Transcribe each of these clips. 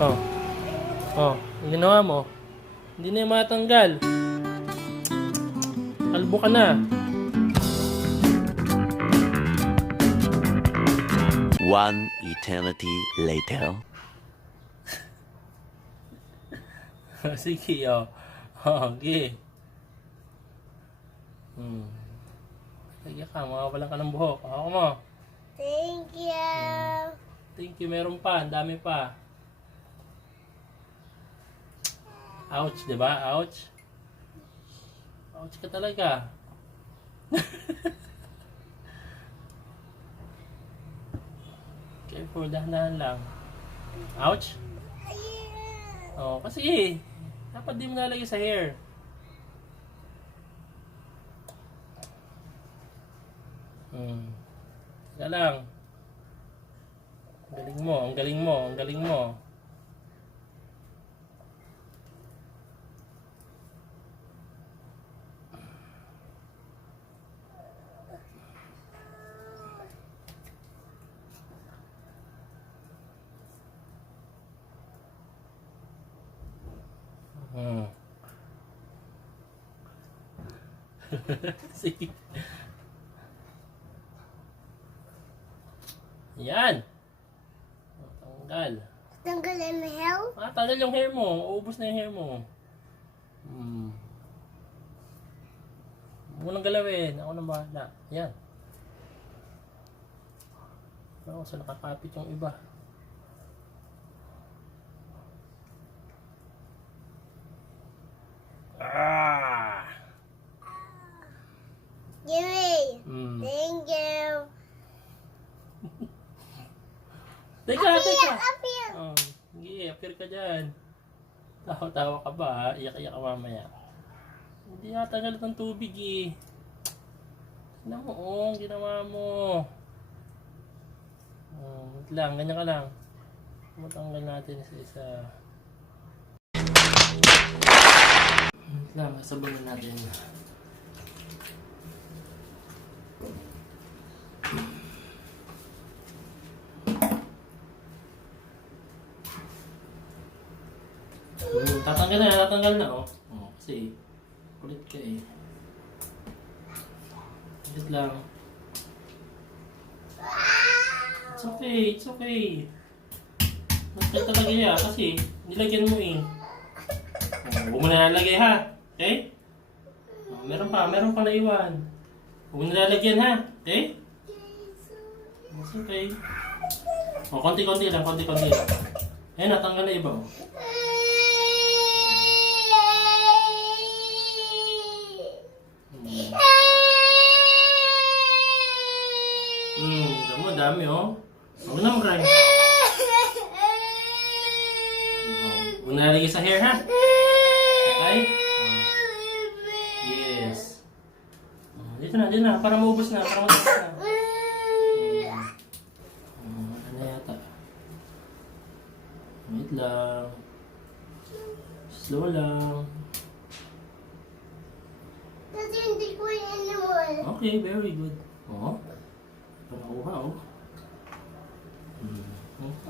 Oh. Oh, ang ginawa mo. Hindi na yung matanggal. Kalbo ka na. One eternity later. Sige, oh. Oh, okay. Sige ka, makawalan ka ng buhok. Ako mo. Thank you. Thank you, meron pa. Ang dami pa. Ouch, di ba? Ouch. Ouch ka talaga. Careful, dahan-dahan lang. Ouch. Oh, kasi dapat di mo nalagay sa hair. Teka lang. Ang galing mo, ang galing mo, ang galing mo. Sige. Yan. Tanggal. Tanggalin na hair? Tanggal yung hair mo. Uubos na yung hair mo. Huwag mo nang galawin. Ako nang bahala. Yan. Pero sa nakakapit yung iba. Yay! Thank you. Teka, teka. Up here. Oh, sige, appear ka dyan. Tawa-tawa ka ba, ha? Iyak-iyak ka mamaya. Hindi yata galit ng tubig, eh. Tignan mo, oh, ginawa mo. Wait lang, ganyan ka lang. Matanggal natin isa-isa. Wait lang, sabunin natin. Tatanggal na, oh. Oh, kasi kulit ka eh. Kulit lang. It's okay, it's okay. Masakit talaga yan kasi nilagyan mo eh. Huwag mo na nalagay ha, okay? Oh, meron pa naiwan. Huwag mo na nalagyan ha, okay? It's okay. Oh, konti-konti lang. Ayan, natanggal na iba, oh. Dami oh. Huwag na maraming. Huwag na nalagay sa hair ha. Okay? Yes. Dito na. Para maubos na. Ano na yata. Wait lang. Slow lang. Kasi hindi ko anyone. Okay, very good. Oh. Panakuha oh.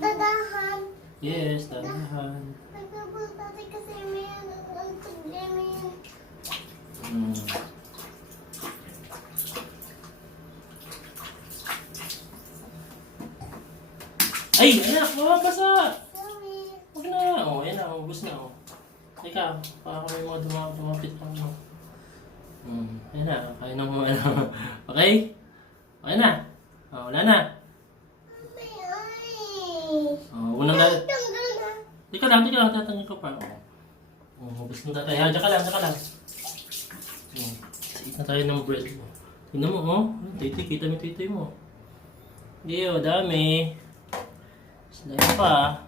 Dadahan. Yes, dadahan. Nagpapultati kasi may ang taglamin. Ay, anak, mababasa! Sorry. Huwag na. Oh, ayan na, ubus na oh. Teka, baka may mga dumapit lang mo. Ayan na, kaya na mo ano. Okay? Okay na. Oh, wala na. Oh, unang lahat. Teka lang, tatangin ko pa. Oh, ubus na tayo. Diyan ka lang. Eat na tayo ng bread mo. Tingnan mo, oh. Titi, kita mo titi mo. Iyo, dami. Slime pa.